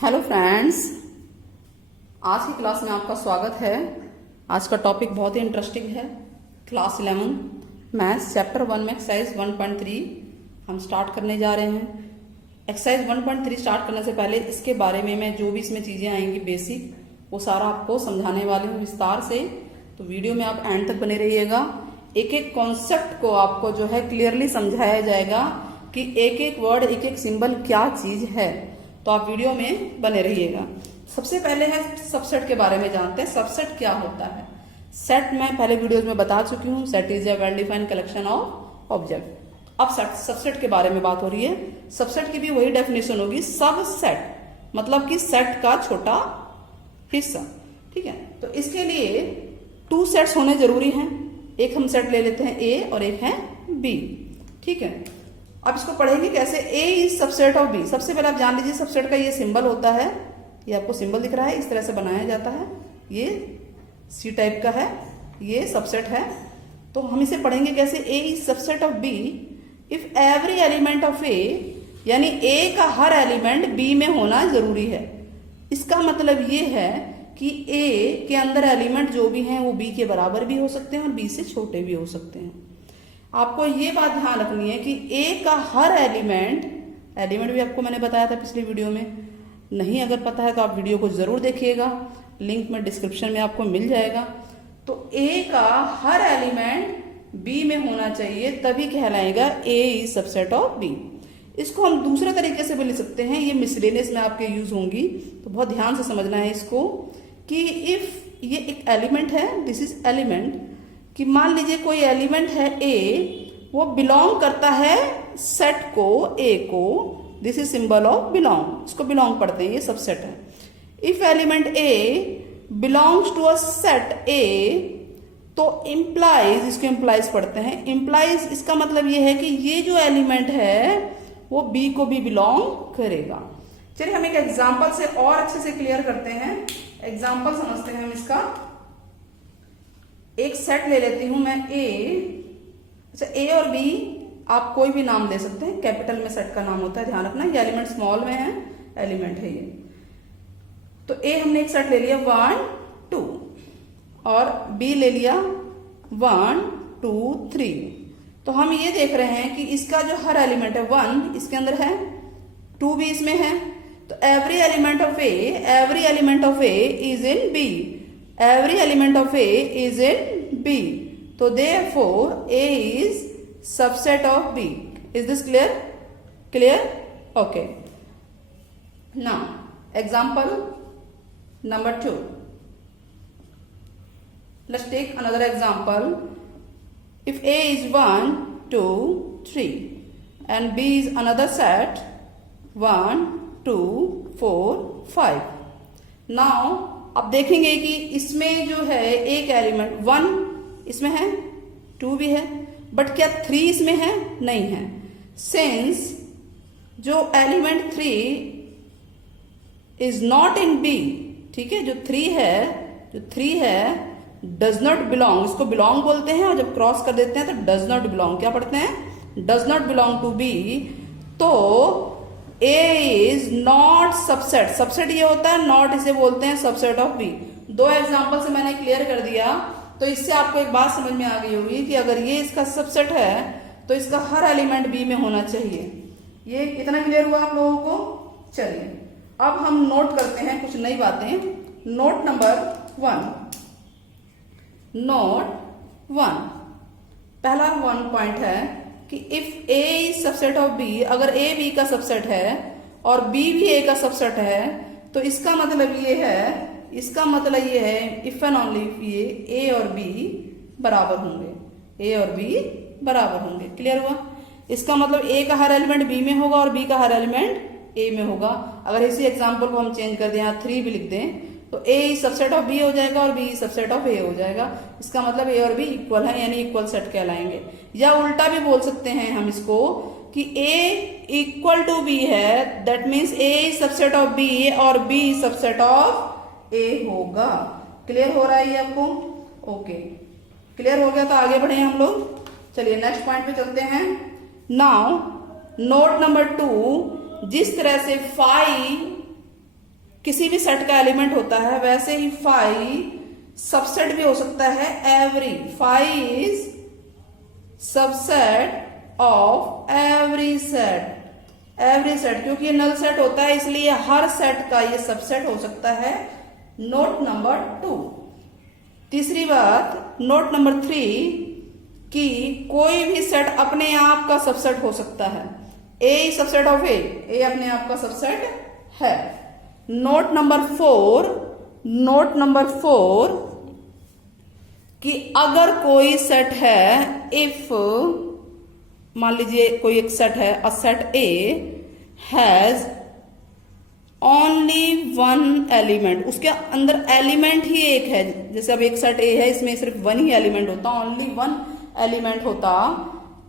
Hello friends, आज की class में आपका स्वागत है। आज का टॉपिक बहुत ही इंटरेस्टिंग है। क्लास 11 मैथ्स चैप्टर 1 में एक्सरसाइज 1.3 हम स्टार्ट करने जा रहे हैं। एक्सरसाइज 1.3 स्टार्ट करने से पहले इसके बारे में मैं जो भी इसमें चीज़ें आएंगी बेसिक, वो सारा आपको समझाने वाली हूँ विस्तार से। तो वीडियो में आप एंड तक बने रहिएगा। एक एक कॉन्सेप्ट को आपको जो है क्लियरली समझाया जाएगा कि एक एक वर्ड, एक एक सिंबल क्या चीज़ है। तो आप वीडियो में बने रहिएगा। सबसे पहले है सबसेट के बारे में जानते हैं। सबसेट क्या होता है? सेट मैं पहले वीडियोज में बता चुकी हूँ। Set is a well defined collection of object. अब सबसेट के बारे में बात हो रही है। सबसेट की भी वही डेफिनेशन होगी, सब सेट मतलब कि सेट का छोटा हिस्सा। ठीक है, तो इसके लिए 2 सेट्स होने जरूरी हैं। एक हम सेट ले लेते हैं ए और एक है बी। ठीक है, अब इसको पढ़ेंगे कैसे। A is subset of B. सबसे पहले आप जान लीजिए सबसेट का ये सिंबल होता है। ये आपको सिंबल दिख रहा है, इस तरह से बनाया जाता है। ये सी टाइप का है, ये सबसेट है। तो हम इसे पढ़ेंगे कैसे। A is subset of B if every element of A, यानी ए का हर एलिमेंट बी में होना जरूरी है। इसका मतलब ये है कि ए के अंदर एलिमेंट जो भी हैं वो बी के बराबर भी हो सकते हैं और बी से छोटे भी हो सकते हैं। आपको ये बात ध्यान रखनी है कि ए का हर एलिमेंट भी आपको मैंने बताया था पिछली वीडियो में। नहीं अगर पता है तो आप वीडियो को जरूर देखिएगा, लिंक में डिस्क्रिप्शन में आपको मिल जाएगा। तो ए का हर एलिमेंट बी में होना चाहिए, तभी कहलाएगा ए इज सबसेट ऑफ बी। इसको हम दूसरे तरीके से भी लिख सकते हैं, ये मिसलेनियस में आपके यूज होंगी, तो बहुत ध्यान से समझना है इसको कि इफ ये एक एलिमेंट है, दिस इज एलिमेंट, कि मान लीजिए कोई एलिमेंट है ए, वो बिलोंग करता है सेट को ए को। This is symbol of belong, इसको बिलोंग पढ़ते हैं, ये सबसेट है। If element A belongs to a set A, तो इम्प्लाइज, इसको इम्प्लाइज पढ़ते हैं। इम्प्लाइज इसका मतलब ये है कि ये जो एलिमेंट है वो बी को भी बिलोंग करेगा। चलिए हम एक एग्जाम्पल से और अच्छे से क्लियर करते हैं। एग्जाम्पल समझते हैं हम इसका। एक सेट ले लेती हूं मैं ए। अच्छा, ए और बी आप कोई भी नाम दे सकते हैं, कैपिटल में सेट का नाम होता है, ध्यान रखना। ये एलिमेंट स्मॉल में है, एलिमेंट है ये। तो ए हमने एक सेट ले लिया 1 2, और बी ले लिया 1 2 3। तो हम ये देख रहे हैं कि इसका जो हर एलिमेंट है 1 इसके अंदर है, 2 भी इसमें है। तो every element of A is in B. Every element of A is in B. So therefore A is subset of B. Is this clear? Clear? Okay. Now example number 2. Let's take another example. If A is 1 2 3 and B is another set 1 2 4 5. Now अब देखेंगे कि इसमें जो है एक element 1 इसमें है, 2 भी है, बट क्या 3 इसमें है? नहीं है। सिंस जो element 3 is not in B, ठीक है, जो 3 है डज नॉट बिलोंग, इसको बिलोंग बोलते हैं, और जब क्रॉस कर देते हैं तो डज नॉट बिलोंग, क्या पढ़ते हैं? Does not belong to B. तो A is not subset. Subset ये होता है, नॉट इसे बोलते हैं सबसेट ऑफ B। 2 एग्जांपल से मैंने क्लियर कर दिया। तो इससे आपको एक बात समझ में आ गई होगी कि अगर ये इसका सबसेट है तो इसका हर एलिमेंट B में होना चाहिए। ये इतना क्लियर हुआ आप लोगों को? चलिए अब हम नोट करते हैं कुछ नई बातें। Note number 1। नोट 1, पहला 1 पॉइंट है कि if A is subset of B, अगर ए बी का सबसेट है और बी भी ए का सबसेट है, तो इसका मतलब ये है इफ एंड ओनली इफ ये ए और बी बराबर होंगे। क्लियर हुआ? इसका मतलब ए का हर एलिमेंट बी में होगा और बी का हर एलिमेंट ए में होगा। अगर इसी एग्जाम्पल को हम चेंज कर दें, यहाँ 3 भी लिख दें, तो ए इज सबसेट ऑफ बी हो जाएगा और बी इज सबसेट ऑफ ए हो जाएगा। इसका मतलब ए और बी इक्वल है, यानी इक्वल सेट कहलाएंगे। या उल्टा भी बोल सकते हैं हम इसको कि ए इक्वल टू बी है, that means A is subset of B और B is subset of A होगा। क्लियर हो रहा है ये आपको? ओके, क्लियर हो गया तो आगे बढ़े हम लोग। चलिए नेक्स्ट पॉइंट पे चलते हैं। नाउ नोट नंबर 2, जिस तरह से 5 किसी भी सेट का एलिमेंट होता है, वैसे ही फाइव सबसेट भी हो सकता है every. Five is subset of every set. Every set क्योंकि ये नल सेट होता है इसलिए हर सेट का ये सबसेट हो सकता है। Note number 2। तीसरी बात, नोट नंबर 3 कि कोई भी सेट अपने आप का सबसेट हो सकता है। ए सबसेट ऑफ ए अपने आप का सबसेट है। नोट नंबर 4 कि अगर कोई सेट है, इफ मान लीजिए कोई एक सेट है, अ set A has only one element, उसके अंदर एलिमेंट ही एक है। जैसे अब एक सेट ए है, इसमें सिर्फ वन ही एलिमेंट होता, ओनली वन एलिमेंट होता,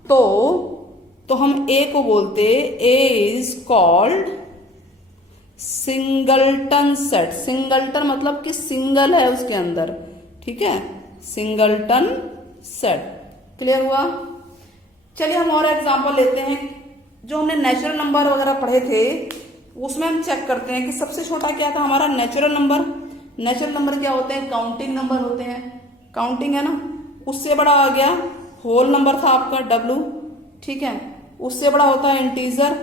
तो हम ए को बोलते A is called singleton set. Singleton मतलब कि सिंगल है उसके अंदर, ठीक है, सिंगलटन सेट। क्लियर हुआ? चलिए हम और एग्जांपल लेते हैं। जो हमने नेचुरल नंबर वगैरह पढ़े थे उसमें हम चेक करते हैं कि सबसे छोटा क्या था हमारा, नेचुरल नंबर। नेचुरल नंबर क्या होते हैं? काउंटिंग नंबर होते हैं, काउंटिंग है ना। उससे बड़ा आ गया होल नंबर था आपका W, ठीक है। उससे बड़ा होता है इंटीजर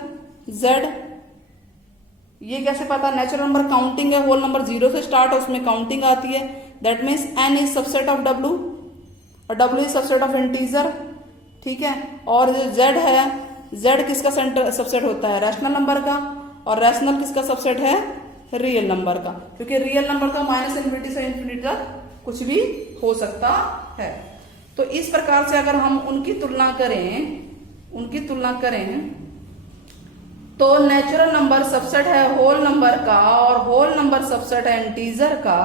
Z। ये कैसे पता? नेचुरल नंबर काउंटिंग है, होल नंबर 0 से स्टार्ट है, उसमें काउंटिंग आती है। That means N is subset of W और W is subset of integer, ठीक है। और जो Z है, Z किसका सबसेट होता है? रैशनल नंबर का। और रैशनल किसका सबसेट है? रियल नंबर का, क्योंकि रियल नंबर का -∞ से ∞ तक कुछ भी हो सकता है। तो इस प्रकार से अगर हम उनकी तुलना करें तो नेचुरल नंबर सबसेट है होल नंबर का, और होल नंबर सबसेट है इंटीजर का,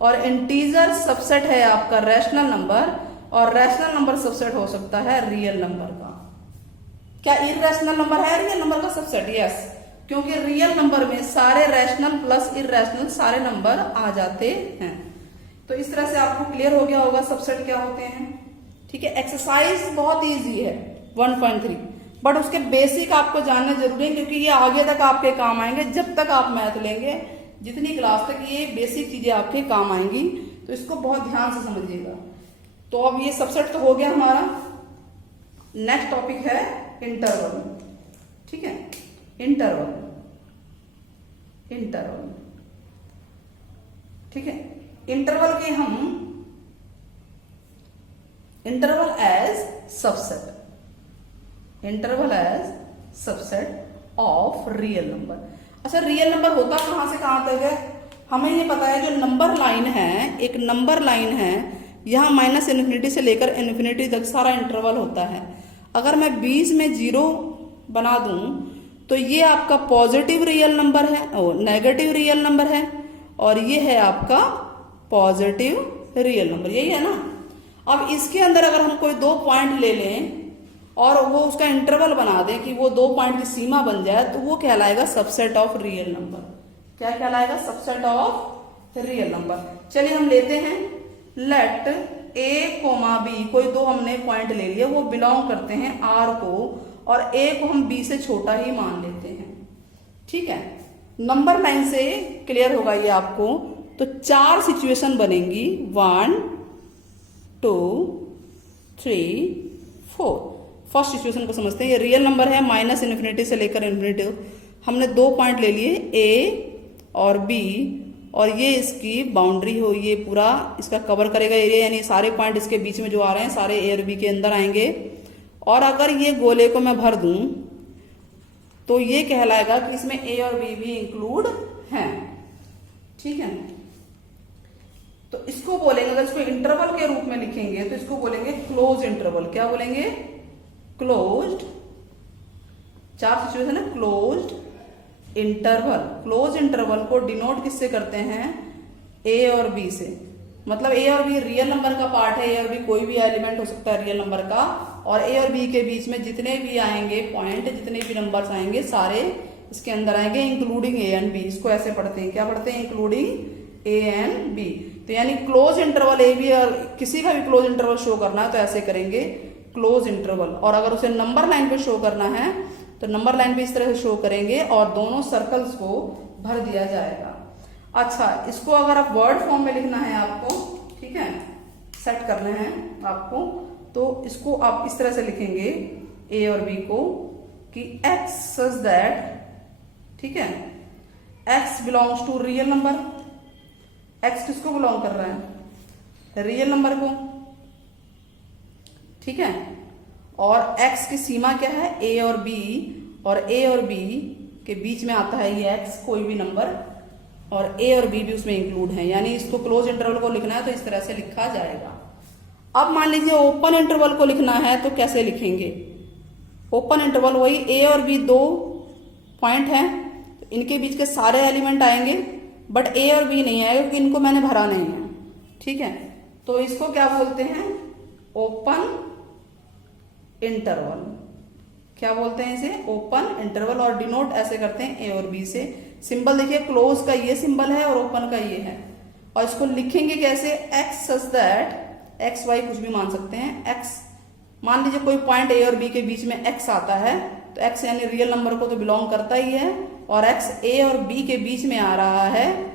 और इंटीजर सबसेट है आपका रैशनल नंबर, और रैशनल नंबर सबसेट हो सकता है रियल नंबर का। क्या इररेशनल नंबर है रियल नंबर का सबसेट? यस, क्योंकि रियल नंबर में सारे रैशनल प्लस इररेशनल सारे नंबर आ जाते हैं। तो इस तरह से आपको क्लियर हो गया होगा सबसेट क्या होते हैं, ठीक है। एक्सरसाइज बहुत इजी है 1.3, बट उसके बेसिक आपको जानना जरूरी है, क्योंकि ये आगे तक आपके काम आएंगे। जब तक आप मैथ लेंगे, जितनी क्लास तक ये बेसिक चीजें आपके काम आएंगी, तो इसको बहुत ध्यान से समझिएगा। तो अब ये सबसेट तो हो गया हमारा। नेक्स्ट टॉपिक है इंटरवल, ठीक है। इंटरवल, ठीक है। इंटरवल के हम interval as subset of real number. अच्छा, रियल नंबर होता कहां से कहां तक है? हमें ये पता है जो नंबर लाइन है, एक नंबर लाइन है, यहां -∞ से लेकर इन्फिनिटी तक सारा इंटरवल होता है। अगर मैं बीच में 0 बना दूं तो ये आपका पॉजिटिव रियल नंबर है, नेगेटिव रियल नंबर है, और ये है आपका पॉजिटिव रियल नंबर, यही है ना। अब इसके अंदर अगर हम कोई 2 पॉइंट ले लें और वो उसका इंटरवल बना दें कि वो 2 पॉइंट की सीमा बन जाए, तो वो कहलाएगा सबसेट ऑफ रियल नंबर। क्या कहलाएगा? Subset of real number. चलिए हम लेते हैं, लेट A, B, कोई 2 हमने पॉइंट ले लिए, वो बिलोंग करते हैं R को, और A को हम B से छोटा ही मान लेते हैं, ठीक है। नंबर लाइन से क्लियर होगा ये आपको। तो 4 सिचुएशन बनेंगी, 1 2 3 4। फर्स्ट सिचुएशन को समझते हैं। ये रियल नंबर है, -∞ से लेकर इन्फिनिटी। हमने 2 पॉइंट ले लिए, A और B, और ये इसकी बाउंड्री हो, ये पूरा इसका कवर करेगा एरिया, यानी सारे पॉइंट इसके बीच में जो आ रहे हैं सारे A और B के अंदर आएंगे। और अगर ये गोले को मैं भर दूं तो ये कहलाएगा कि इसमें A और B भी इंक्लूड हैं, ठीक है। तो इसको बोलेंगे, अगर इसको इंटरवल के रूप में लिखेंगे तो इसको बोलेंगे क्लोज इंटरवल। क्या बोलेंगे? क्लोज्ड। 4 सिचुएशन है, क्लोज्ड इंटरवल। क्लोज इंटरवल को डिनोट किससे करते हैं? A और B से। मतलब A और B रियल नंबर का पार्ट है, A और B कोई भी एलिमेंट हो सकता है रियल नंबर का, और A और B के बीच में जितने भी आएंगे पॉइंट, जितने भी नंबर्स आएंगे सारे इसके अंदर आएंगे, इंक्लूडिंग A एंड B। इसको ऐसे पढ़ते हैं, क्या पढ़ते हैं? Including A and B। तो यानी क्लोज इंटरवल A B, और किसी का भी क्लोज इंटरवल शो करना है तो ऐसे करेंगे, क्लोज इंटरवल। और अगर उसे नंबर लाइन पे शो करना है तो नंबर लाइन पे इस तरह से शो करेंगे, और दोनों सर्कल्स को भर दिया जाएगा। अच्छा, इसको अगर आप वर्ड फॉर्म में लिखना है आपको, ठीक है, सेट करना है आपको, तो इसको आप इस तरह से लिखेंगे ए और बी को कि x सच दैट, ठीक है, x belongs to real number. x किसको बिलोंग कर रहा है? रियल नंबर को, ठीक है। और x की सीमा क्या है? a और b, और a और b के बीच में आता है ये x, कोई भी नंबर, और a और b भी उसमें इंक्लूड है, यानी इसको क्लोज इंटरवल को लिखना है तो इस तरह से लिखा जाएगा। अब मान लीजिए ओपन इंटरवल को लिखना है तो कैसे लिखेंगे? ओपन इंटरवल वही a और b दो पॉइंट हैं, तो इनके बीच के सारे एलिमेंट आएंगे, बट a और b नहीं आएगा क्योंकि इनको मैंने भरा नहीं है, ठीक है। तो इसको क्या बोलते हैं? Open interval. क्या बोलते हैं इसे? Open interval. और डिनोट ऐसे करते हैं a और b से। सिंबल देखिए, क्लोज का ये सिंबल है और ओपन का ये है। और इसको लिखेंगे कैसे? x such that, x y कुछ भी मान सकते हैं, x मान लीजिए कोई पॉइंट a और b के बीच में x आता है, तो x यानी रियल नंबर को तो बिलोंग करता ही है, और x a और b के बीच में आ रहा है,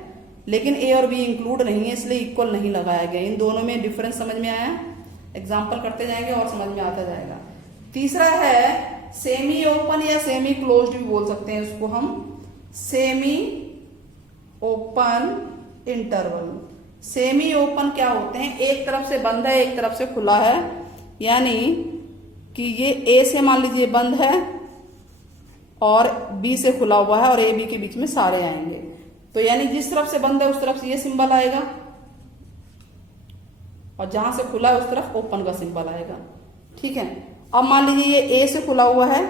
लेकिन a और b इंक्लूड नहीं है, इसलिए इक्वल नहीं लगाया गया। इन दोनों में डिफरेंस समझ में आया? एग्जाम्पल करते जाएंगे और समझ में आता जाएगा। तीसरा है सेमी ओपन या सेमी क्लोज्ड भी बोल सकते हैं उसको हम, semi open interval. Semi open क्या होते हैं? एक तरफ से बंद है, एक तरफ से खुला है, यानी कि ये a से मान लीजिए बंद है और b से खुला हुआ है, और a b के बीच में सारे आएंगे। तो यानी जिस तरफ से बंद है उस तरफ से ये सिंबल आएगा, और जहां से खुला है उस तरफ ओपन का सिंबल आएगा, ठीक है। अब मान लीजिए ये a से खुला हुआ है,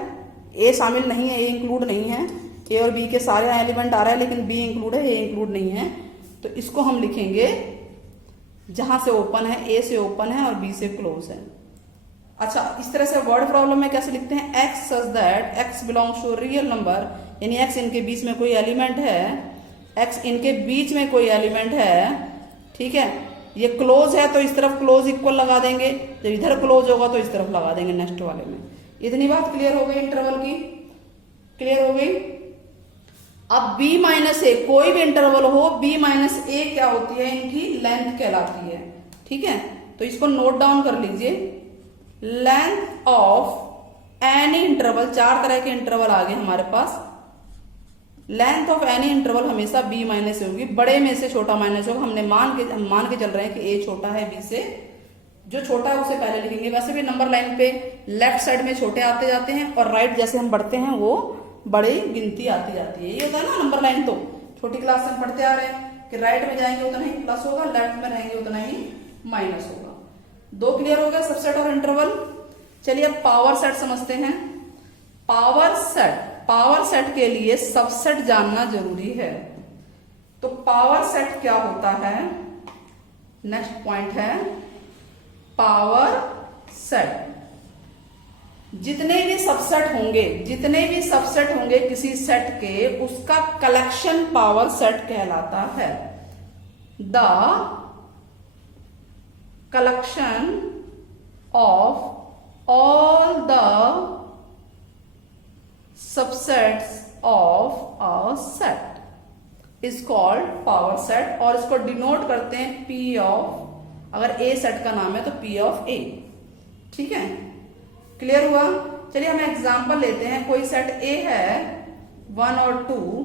a शामिल नहीं है, a इंक्लूड नहीं है, a और b के सारे एलिमेंट आ रहे हैं, लेकिन b इंक्लूड है, a इंक्लूड नहीं है, तो इसको हम लिखेंगे जहां से ओपन है, a से ओपन है और b से क्लोज है। अच्छा, इस तरह से वर्ड प्रॉब्लम में कैसे लिखते हैं? x such that x belongs to real number, यानी x इनके बीच में कोई एलिमेंट है, x इनके बीच में कोई एलिमेंट है, ठीक है। ये क्लोज है तो इस तरफ क्लोज इक्वल लगा देंगे, जब इधर क्लोज होगा तो इस तरफ लगा देंगे नेक्स्ट वाले में। इतनी बात क्लियर हो गई इंटरवल की? क्लियर हो गई। अब b माइनस ए, कोई भी इंटरवल हो, b माइनस ए क्या होती है? इनकी लेंथ कहलाती है, ठीक है। तो इसको नोट डाउन कर लीजिए। लेंथ ऑफ एनी इंटरवल, चार तरह के इंटरवल आ गए हमारे पास। लेंथ ऑफ एनी इंटरवल हमेशा b माइनस होगी, बड़े में से छोटा माइनस होगा। हम मान के चल रहे हैं कि a छोटा है b से, जो छोटा है उसे पहले लिखेंगे। वैसे भी नंबर लाइन पे लेफ्ट साइड में छोटे आते जाते हैं, और राइट जैसे हम बढ़ते हैं वो बड़ी गिनती आती जाती है। ये होता है ना नंबर लाइन, तो छोटी क्लास में पढ़ते आ रहे हैं कि राइट में जाएंगे उतना ही प्लस होगा, लेफ्ट में रहेंगे उतना ही माइनस होगा। दो क्लियर हो गया, सबसेट और इंटरवल। चलिए अब पावर सेट समझते हैं। पावर सेट के लिए सबसेट जानना जरूरी है। तो पावर सेट क्या होता है? नेक्स्ट पॉइंट है पावर सेट। जितने भी सबसेट होंगे किसी सेट के, उसका कलेक्शन पावर सेट कहलाता है। The collection of all the subsets of a set is called power set, और इसको डिनोट करते हैं P ऑफ, अगर A सेट का नाम है तो P ऑफ A, ठीक है। क्लियर हुआ? चलिए हम एग्जांपल लेते हैं। कोई सेट A है 1 और 2,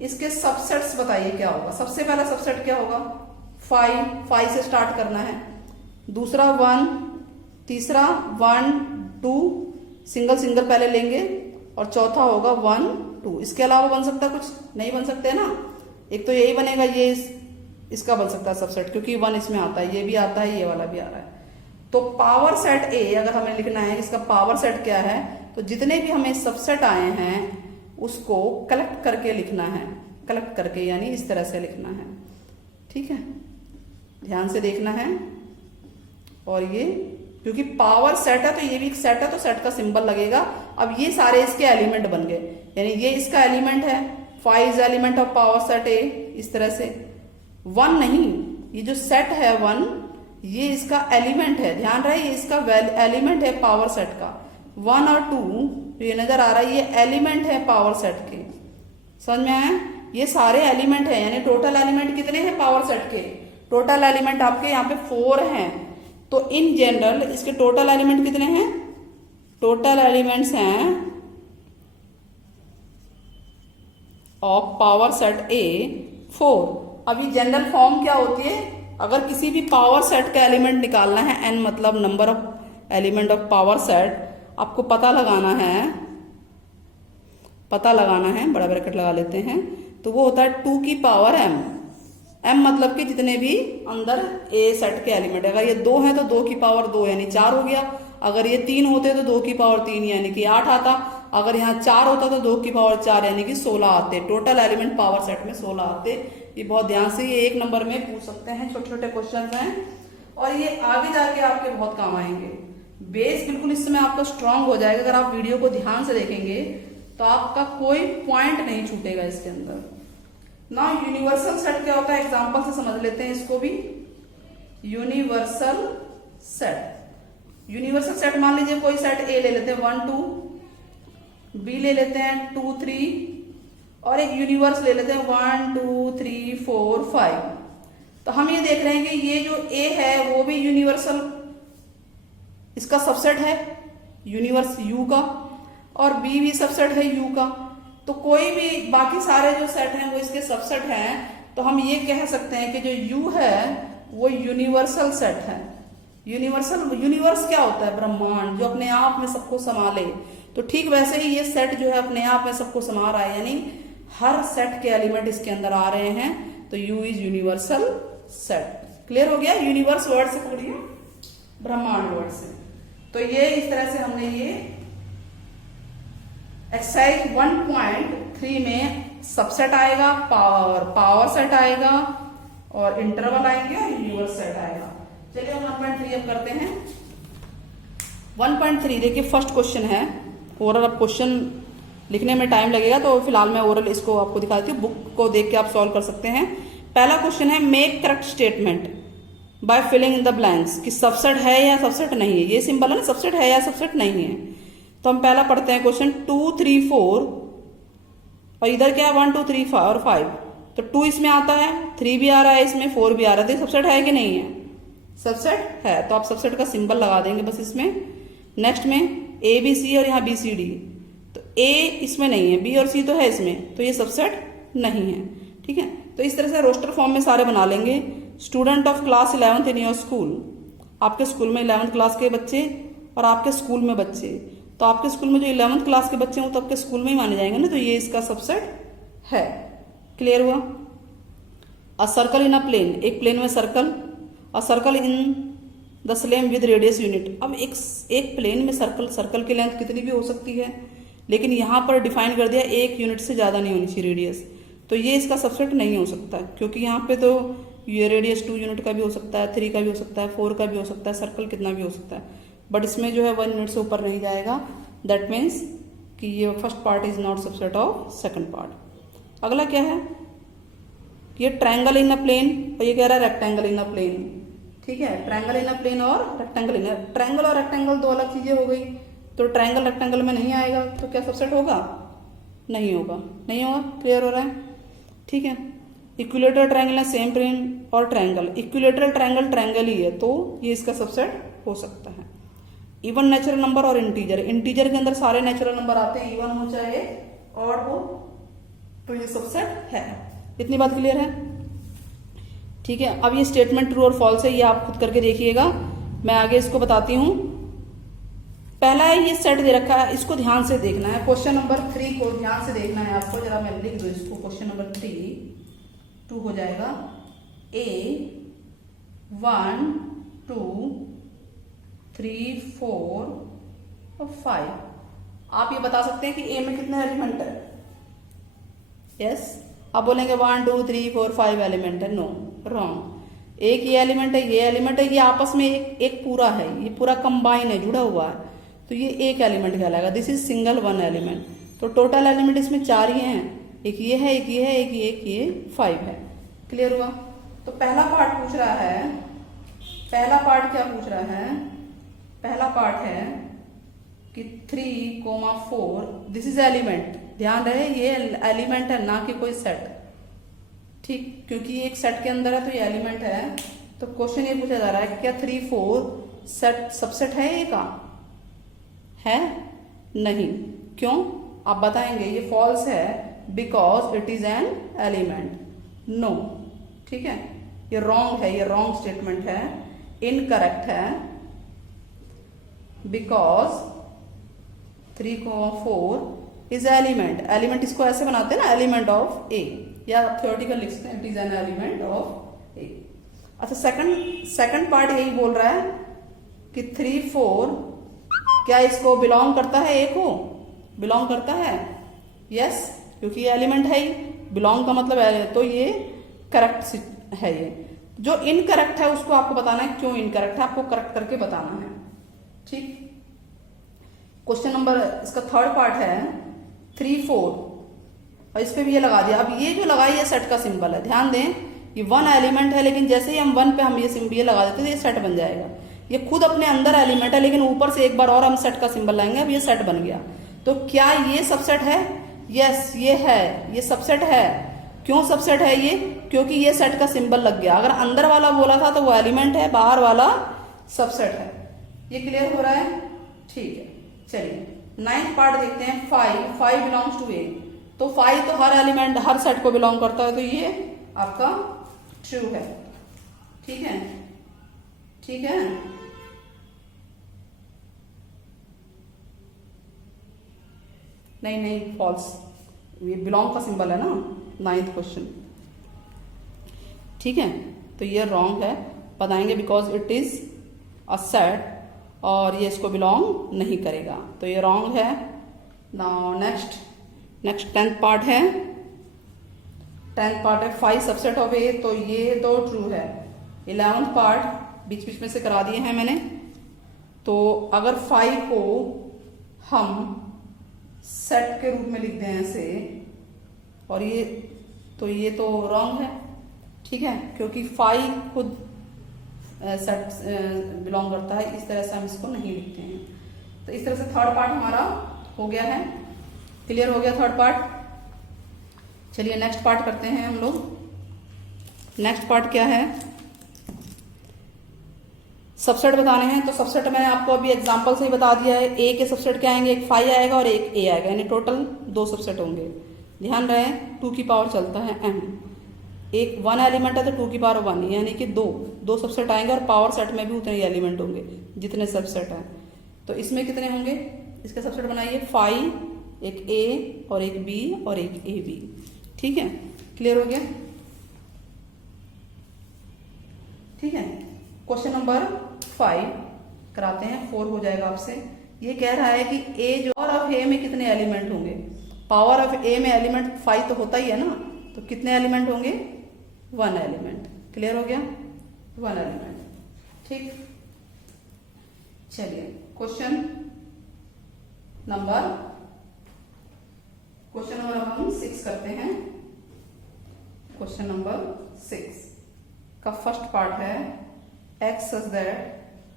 इसके सबसेट्स बताइए क्या होगा। सबसे पहला सबसेट क्या होगा? 5 से स्टार्ट करना है, दूसरा 1, तीसरा 1 2 सिंगल पहले लेंगे, और चौथा होगा 1 2। इसके अलावा बन सकता है कुछ? नहीं बन सकते ना। एक तो यही बनेगा, ये इसका बन सकता है सबसेट, क्योंकि 1 इसमें आता है, ये भी आता है, ये वाला भी आ रहा है। तो पावर सेट ए अगर हमें लिखना है, इसका पावर सेट क्या है, तो जितने भी हमें सबसेट आए हैं उसको कलेक्ट करके लिखना है। कलेक्ट करके यानी इस तरह से लिखना है, ठीक है। ध्यान से देखना है। और ये क्योंकि पावर सेट है तो ये भी एक सेट है, तो सेट का सिंबल लगेगा। अब ये सारे इसके एलिमेंट बन गए, यानी ये इसका एलिमेंट है। 5 is element of power set ए, इस तरह से। 1 नहीं, ये जो सेट है 1, ये इसका एलिमेंट है। ध्यान रहे, ये इसका एलिमेंट है पावर सेट का। 1 और 2 ये नजर आ रहा है, ये एलिमेंट है पावर सेट के। समझ में आया? ये सारे एलिमेंट हैं, यानी टोटल एलिमेंट कितने हैं पावर सेट के? टोटल एलिमेंट आपके यहाँ पे 4 हैं। तो इन जनरल इसके टोटल एलिमेंट कितने हैं? टोटल एलिमेंट्स हैं ऑफ पावर सेट ए 4। अभी जनरल फॉर्म क्या होती है? अगर किसी भी पावर सेट का एलिमेंट निकालना है, n मतलब number of element of power set, आपको पता लगाना है, बड़ा ब्रैकेट लगा लेते हैं, तो वो होता है 2 की पावर m। m मतलब कि जितने भी अंदर a सेट के एलिमेंट है, अगर ये 2 हैं तो 2 की पावर 2 यानी 4 हो गया। अगर ये 3 होते तो 2 की पावर 3 यानी कि 8 आता। अगर यहाँ 4 होता तो 2 की पावर 4 यानी कि 16 आते। टोटल एलिमेंट पावर सेट में 16 आते। ये बहुत ध्यान से ये 1 नंबर में पूछ सकते हैं, छोटे छोटे क्वेश्चन हैं और ये आगे जाके आपके बहुत काम आएंगे। बेस बिल्कुल इस समय आपका स्ट्रांग हो जाएगा। अगर आप वीडियो को ध्यान से देखेंगे तो आपका कोई पॉइंट नहीं छूटेगा इसके अंदर ना। यूनिवर्सल सेट क्या होता है एग्जांपल से समझ लेते हैं इसको भी। यूनिवर्सल सेट मान लीजिए कोई सेट ए ले लेते हैं 1 2, बी ले लेते हैं 2 3 और एक यूनिवर्स ले लेते हैं 1 2 3 4 5। तो हम ये देख रहे हैं कि ये जो ए है वो भी यूनिवर्सल इसका सबसेट है यूनिवर्स यू का, और बी भी सबसेट है यू का। तो कोई भी बाकी सारे जो सेट हैं वो इसके सबसेट हैं। तो हम ये कह सकते हैं कि जो यू है वो यूनिवर्सल सेट है। यूनिवर्स क्या होता है? ब्रह्मांड, जो अपने आप में सबको संभाले। तो ठीक वैसे ही ये सेट जो है अपने आप में सबको समा रहा है, यानी हर सेट के एलिमेंट इसके अंदर आ रहे हैं। तो you is universal set. Clear हो गया? यूनिवर्स वर्ड से पकड़िए, ब्रह्मांड वर्ड से। तो ये इस तरह से हमने ये एक्सरसाइज 1.3 में सबसेट आएगा, पावर सेट आएगा और इंटरवल आएंगे और यूनिवर्स सेट आएगा। चलिए 1.3 अब करते हैं। 1.3 देखिए फर्स्ट क्वेश्चन है ओरल। अब क्वेश्चन लिखने में टाइम लगेगा तो फिलहाल मैं ओरल इसको आपको दिखा देती हूँ, बुक को देख के आप सॉल्व कर सकते हैं। पहला क्वेश्चन है make correct statement by filling in the blanks, कि सबसेट है या सबसेट नहीं है। ये सिंपल है ना, सबसेट है या सबसेट नहीं है। तो हम पहला पढ़ते हैं क्वेश्चन 2 3 4 और इधर क्या है 1 2 3 4 और 5। तो 2 इसमें आता है, 3 भी आ रहा है, इसमें 4 भी आ रहा है। तो सबसेट है कि नहीं है? सबसेट है। तो आप सबसेट का सिंबल लगा देंगे बस इसमें। नेक्स्ट में ए बी सी और यहाँ बी सी डी। तो ए इसमें नहीं है, बी और सी तो है इसमें, तो ये सबसेट नहीं है। ठीक है, तो इस तरह से रोस्टर फॉर्म में सारे बना लेंगे। Student of class 11th in your school, आपके स्कूल में 11th क्लास के बच्चे और आपके स्कूल में बच्चे। तो आपके स्कूल में जो 11th क्लास के बच्चे हों तो आपके स्कूल में ही माने जाएंगे ना। तो ये इसका सबसेट है। क्लियर हुआ? A circle in a plane, एक प्लेन में circle. A circle in the plane with radius unit. अब एक प्लेन में सर्कल की लेंथ कितनी भी हो सकती है, लेकिन यहाँ पर डिफाइन कर दिया 1 यूनिट से ज़्यादा नहीं होनी चाहिए रेडियस। तो ये इसका सबसेट नहीं हो सकता है, क्योंकि यहाँ पे तो ये रेडियस 2 यूनिट का भी हो सकता है, 3 का भी हो सकता है, 4 का भी हो सकता है, सर्कल कितना भी हो सकता है। बट इसमें जो है 1 यूनिट से ऊपर नहीं जाएगा। दैट मीन्स कि ये first part is not subset of second part. अगला क्या है? ये ट्रायंगल इन अ प्लेन और ये कह रहा है रेक्टेंगल इन अ प्लेन। ठीक है, ट्रायंगल इन अ प्लेन और रेक्टेंगल इन। ट्रायंगल और रेक्टेंगल दो अलग चीजें हो गई। तो ट्रायंगल रेक्टेंगल में नहीं आएगा, तो क्या सबसेट होगा? नहीं होगा। क्लियर हो रहा है? ठीक है। इक्विलेटरल ट्रायंगल है, सेम प्लेन और ट्रायंगल। इक्विलेटरल ट्रायंगल ही है, तो ये इसका सबसेट हो सकता है। इवन नेचुरल नंबर और इंटीजर के अंदर सारे नेचुरल नंबर आते हैं, इवन हो चाहे ऑड हो, तो ये सबसेट है। इतनी बात क्लियर है? ठीक है। अब ये स्टेटमेंट ट्रू और फॉल्स है, ये आप खुद करके देखिएगा। मैं आगे इसको बताती हूँ। पहला है ये सेट दे रखा है, इसको ध्यान से देखना है। क्वेश्चन नंबर 3 को ध्यान से देखना है आपको। जरा मैं लिख दूं इसको। क्वेश्चन नंबर 2 हो जाएगा A 1 2 3 4 और 5। आप ये बता सकते हैं कि A में कितने एलिमेंट है? यस। आप बोलेंगे 1 2 3 4 5 एलिमेंट है। No, wrong. एक ये एलिमेंट है, ये एलिमेंट है, ये आपस में एक पूरा है, ये पूरा कंबाइन है, जुड़ा हुआ है। तो ये एक एलिमेंट कहलाएगा। This is single 1 element. तो टोटल एलिमेंट इसमें 4 ही हैं। एक ये है, एक ये है, एक ये 5 है। क्लियर हुआ? तो पहला पार्ट पूछ रहा है, पहला पार्ट क्या पूछ रहा है? पहला पार्ट है कि 3, 4 दिस इज एलिमेंट। ध्यान रहे ये एलिमेंट है, ना कि कोई सेट। ठीक, क्योंकि ये एक सेट के अंदर है तो ये एलिमेंट है। तो क्वेश्चन ये पूछा जा रहा है क्या 3 4 सेट सबसेट है ए का? है नहीं। क्यों? आप बताएंगे ये फॉल्स है because it is an element. No, ठीक है, ये रॉन्ग है, ये रॉन्ग स्टेटमेंट है, इनकरेक्ट है। Because 3 4 is element. एलिमेंट इसको ऐसे बनाते हैं ना, एलिमेंट ऑफ ए, या थ्योरेटिकल लिख सकते हैं it is an element of A. अच्छा, सेकंड पार्ट यही बोल रहा है कि 3 4 क्या इसको बिलोंग करता है, ए को बिलोंग करता है? यस, क्योंकि ये एलिमेंट है ही, बिलोंग का मतलब है, तो ये करेक्ट है। ये जो इनकरेक्ट है उसको आपको बताना है क्यों इनकरेक्ट है, आपको करेक्ट करके बताना है। ठीक, क्वेश्चन नंबर इसका थर्ड पार्ट है 3 4 और इस पे भी ये लगा दिया। अब ये जो लगाई ये सेट का सिंबल है, ध्यान दें ये वन एलिमेंट है, लेकिन जैसे ही हम वन पे हम ये सिंबल लगा देते हैं तो ये सेट बन जाएगा। ये खुद अपने अंदर एलिमेंट है, लेकिन ऊपर से एक बार और हम सेट का सिंबल लाएंगे, अब ये सेट बन गया। तो क्या ये सबसेट है? यस, ये है, ये सबसेट है। क्यों सबसेट है ये? क्योंकि ये सेट का सिंबल लग गया। अगर अंदर वाला बोला था तो वो एलिमेंट है, बाहर वाला सबसेट है। ये क्लियर हो रहा है? ठीक है, चलिए 9th पार्ट देखते हैं। 5 बिलोंग्स टू ए। तो 5 तो हर एलिमेंट हर सेट को बिलोंग करता है, तो ये आपका ट्रू है। ठीक है, ठीक है। नहीं, फॉल्स, ये बिलोंग का सिंबल है ना, 9th क्वेश्चन। ठीक है, तो ये रॉन्ग है, बताएंगे because it is a set और ये इसको बिलोंग नहीं करेगा, तो ये रॉन्ग है। नाउ नेक्स्ट 10th पार्ट है। 10th पार्ट है 5 सबसेट ऑफ ए, तो ये तो ट्रू है। 11th पार्ट बीच बीच में से करा दिए हैं मैंने। तो अगर 5 को हम सेट के रूप में लिख दें ऐसे, और ये तो रॉन्ग है। ठीक है, क्योंकि 5 खुद सेट बिलोंग करता है, इस तरह से हम इसको नहीं लिखते हैं। तो इस तरह से थर्ड पार्ट हमारा हो गया है, क्लियर हो गया थर्ड पार्ट। चलिए नेक्स्ट पार्ट करते हैं हम लोग। नेक्स्ट पार्ट क्या है? सबसेट बताने हैं। तो सबसेट मैंने आपको अभी एग्जांपल से ही बता दिया है। ए के सबसेट क्या आएंगे? एक 5 आएगा और एक ए आएगा, यानी टोटल 2 सबसेट होंगे। ध्यान रहे 2 की पावर चलता है m, एक 1 एलिमेंट है तो 2 की पावर 1, यानी कि 2 सबसेट आएंगे और पावर सेट में भी उतने ही एलिमेंट होंगे जितने सबसेट हैं। तो इसमें कितने होंगे? इसके सबसेट बनाइए 5, एक ए और एक बी और एक ए बी। ठीक है, क्लियर हो गया? ठीक है, क्वेश्चन नंबर 5 कराते हैं, 4 हो जाएगा आपसे। ये कह रहा है कि ए जो पावर ऑफ ए में कितने एलिमेंट होंगे? पावर ऑफ ए में एलिमेंट 5 तो होता ही है ना, तो कितने एलिमेंट होंगे? 1 एलिमेंट। क्लियर हो गया? 1 एलिमेंट। ठीक, चलिए क्वेश्चन नंबर हम 6 करते हैं। क्वेश्चन नंबर 6 का फर्स्ट पार्ट है x such that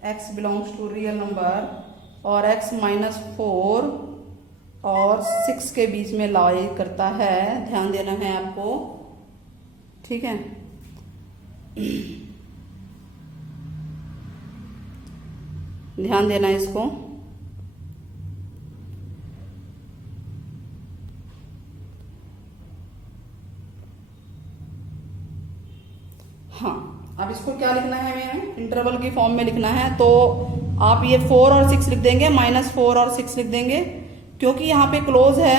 x belongs to real number और x -4 और 6 के बीच में लाई करता है। ध्यान देना है आपको, ठीक है। ध्यान देना है इसको। हाँ, अब इसको क्या लिखना है? हमें इंटरवल की फॉर्म में लिखना है। तो आप ये 4 और 6 लिख देंगे, -4 और 6 लिख देंगे, क्योंकि यहाँ पे क्लोज है।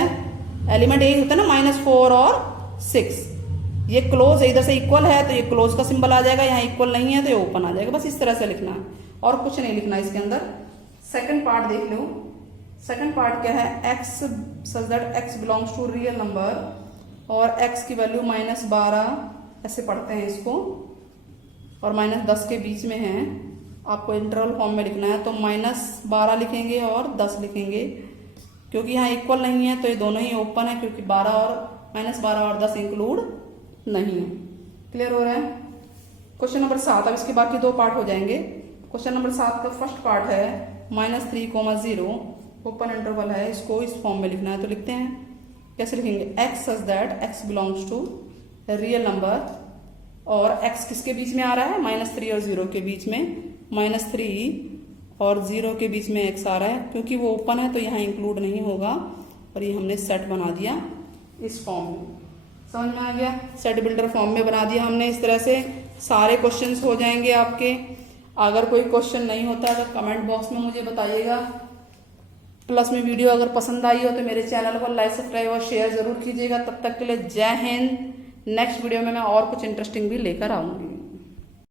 एलिमेंट यही होता है ना, -4 और 6, ये क्लोज है, इधर से इक्वल है तो ये क्लोज का सिंबल आ जाएगा, यहाँ इक्वल नहीं है तो ये ओपन आ जाएगा। बस इस तरह से लिखना है और कुछ नहीं लिखना इसके अंदर। सेकंड पार्ट देख लो। सेकंड पार्ट क्या है? x such that x belongs to real number और x की वैल्यू -12 ऐसे पढ़ते हैं इसको, और -10 के बीच में है। आपको इंटरवल फॉर्म में लिखना है, तो -12 लिखेंगे और 10 लिखेंगे, क्योंकि यहाँ इक्वल नहीं है तो ये दोनों ही ओपन है, क्योंकि -12 और 10 इंक्लूड नहीं है। क्लियर हो रहा है? Question number 7। अब इसके बाकी 2 पार्ट हो जाएंगे। क्वेश्चन नंबर 7 का फर्स्ट पार्ट है -3, 0 ओपन इंटरवल है, इसको इस फॉर्म में लिखना है। तो लिखते हैं, कैसे लिखेंगे? x such that x belongs to real number और x किसके बीच में आ रहा है, -3 और 0 के बीच में, -3 और 0 के बीच में x आ रहा है, क्योंकि वो ओपन है तो यहाँ इंक्लूड नहीं होगा, और ये हमने सेट बना दिया इस फॉर्म में। समझ में आ गया, सेट बिल्डर फॉर्म में बना दिया हमने। इस तरह से सारे क्वेश्चंस हो जाएंगे आपके। अगर कोई क्वेश्चन नहीं होता है तो कमेंट बॉक्स में मुझे बताइएगा। प्लस में वीडियो अगर पसंद आई हो तो मेरे चैनल को लाइक, सब्सक्राइब और शेयर जरूर कीजिएगा। तब तक के लिए जय हिंद। नेक्स्ट वीडियो में मैं और कुछ इंटरेस्टिंग भी लेकर आऊंगी।